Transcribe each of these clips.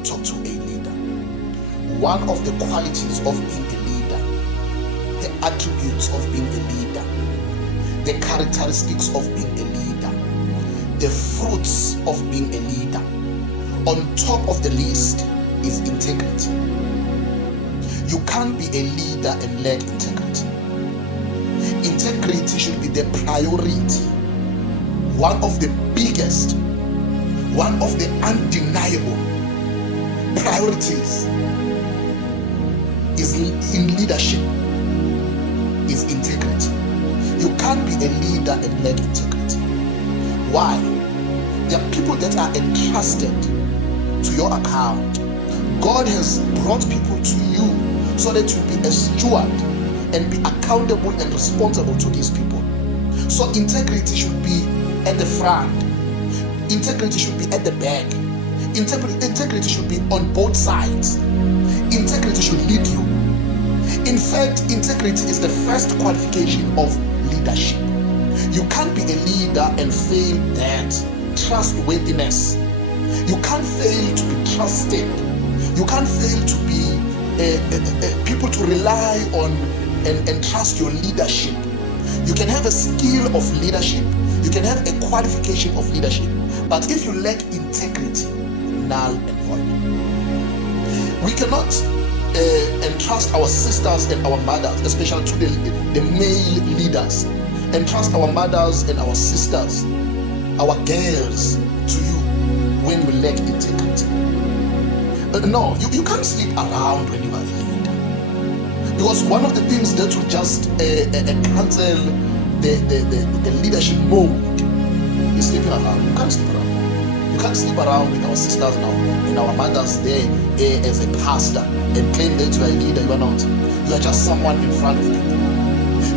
and talk to a leader. One of the qualities of being a leader, the attributes of being a leader, the characteristics of being a leader, the fruits of being a leader. On top of the list is integrity. You can't be a leader and lack integrity. Integrity should be the priority. One of the biggest, one of the undeniable priorities is in leadership is integrity. You can't be a leader and lack integrity. Why? There are people that are entrusted to your account. God has brought people to you so that you be a steward and be accountable and responsible to these people. So integrity should be at the front. Integrity should be at the back. Integrity should be on both sides. Integrity should lead you. In fact, integrity is the first qualification of leadership. You can't be a leader and fail that trustworthiness. You can't fail to be trusted. You can't fail to be people to rely on and trust your leadership. You can have a skill of leadership. You can have a qualification of leadership. But if you lack integrity, null and void. We cannot entrust our sisters and our mothers, especially to the male leaders, entrust our mothers and our sisters, our girls to you when we lack integrity. No, you can't sleep around when you are a leader. Because one of the things that will just cancel the leadership mode is sleeping around. You can't sleep around. You can't sleep around with our sisters now and our mothers there as a pastor and claim that you are a leader. You are not. You are just someone in front of people.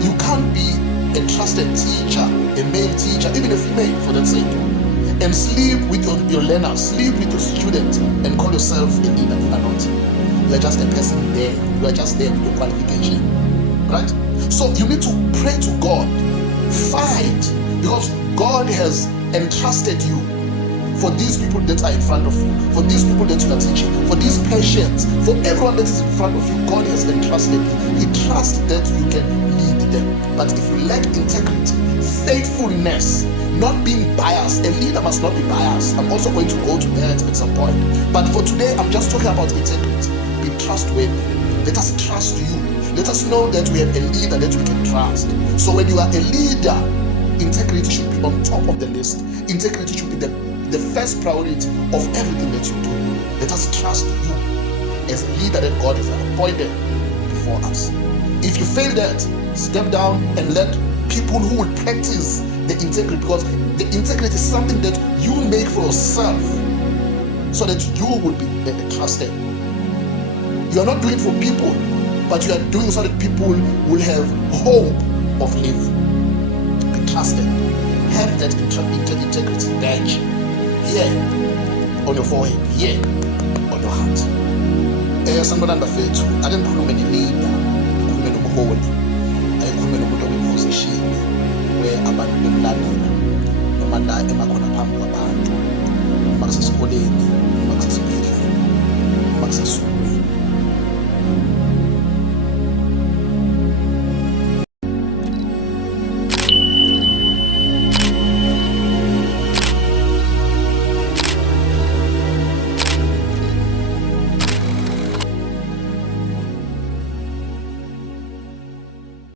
You can't be a trusted teacher, a male teacher, even a female for that sake, and sleep with your learners, sleep with your students and call yourself a leader. You are not. You are just a person there. You are just there with your qualification. Right? So you need to pray to God. Fight, because God has entrusted you for these people that are in front of you, for these people that you are teaching, for these patients, for everyone that is in front of you. God has entrusted you. He trusts that you can lead them. But if you lack integrity, faithfulness, not being biased, a leader must not be biased. I'm also going to go to that at some point. But for today, I'm just talking about integrity. Be trustworthy. Let us trust you. Let us know that we have a leader that we can trust. So when you are a leader, integrity should be on top of the list. Integrity should be the first priority of everything that you do. Let us trust you as a leader that God has appointed before us. If you fail that, step down and let people who will practice the integrity, because the integrity is something that you make for yourself so that you will be trusted. You are not doing it for people, but you are doing so that people will have hope of living. Be trusted. Have that integrity badge here on your forehead, here on your heart. Sanibona bafethu, ake ngikhulume ne-leader, ngikhulume nomholi, ngikhulume nomuntu okwi-position where abantu bemlalela noma la emakhona phambi kwabantu, noma kusesikoleni,